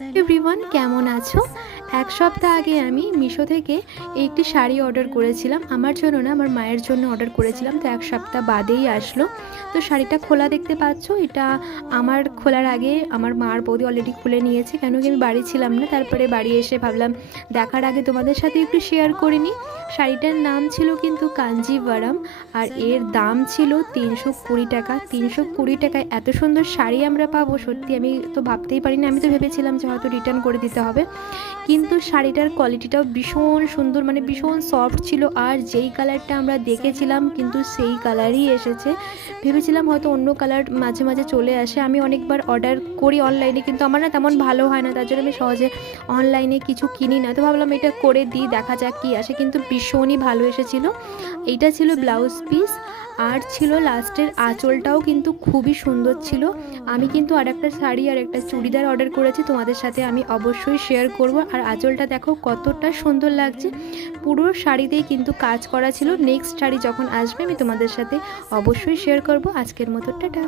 Everyone, কেমন আছো? এক সপ্তাহ আগে আমি মিশো থেকে একটি শাড়ি অর্ডার করেছিলাম। আমার জন্য না, আমার মায়ের জন্য অর্ডার করেছিলাম। তো এক সপ্তাহ বাদেই আসলো। তো শাড়িটা খোলা দেখতে পাচ্ছ। এটা আমার খোলার আগে আমার মার বৌদি অলরেডি খুলে নিয়েছে, কেন কি আমি বাড়ি ছিলাম না। তারপরে বাড়ি এসে ভাবলাম দেখার আগে তোমাদের সাথে একটু শেয়ার করে নিই। শাড়িটার নাম ছিল কিন্তু কাঞ্জিভারাম, আর এর দাম ছিল 320 টাকা। 320 টাকায় এত সুন্দর শাড়ি আমরা পাবো, সত্যি আমি তো ভাবতেই পারিনি। আমি তো ভেবেছিলাম যে হয়তো রিটার্ন করে দিতে হবে, কিন্তু শাড়িটার কোয়ালিটিটাও ভীষণ সুন্দর, মানে ভীষণ সফট ছিল। আর যেই কালারটা আমরা দেখেছিলাম কিন্তু সেই কালারই এসেছে। ভেবেছিলাম হয়তো অন্য কালার মাঝে মাঝে চলে আসে। আমি অনেকবার অর্ডার করি অনলাইনে, কিন্তু আমার না তেমন ভালো হয় না, তার জন্য আমি সহজে অনলাইনে কিছু কিনি না। তো ভাবলাম এটা করে দিই, দেখা যাক কী আসে। কিন্তু ভীষণই ভালো এসেছিলো। এইটা ছিল ব্লাউজ পিস, আর ছিল লাস্টের আঁচলটাও কিন্তু খুবই সুন্দর ছিল। আমি কিন্তু আর একটা শাড়ি আর একটা চুড়িদার অর্ডার করেছি, তোমাদের সাথে আমি অবশ্যই শেয়ার করব। আর আঁচলটা দেখো কতটা সুন্দর লাগছে, পুরো শাড়িতেই কিন্তু কাজ করা ছিল। নেক্সট শাড়ি যখন আসবে আমি তোমাদের সাথে অবশ্যই শেয়ার করব। আজকের মতো টাটা।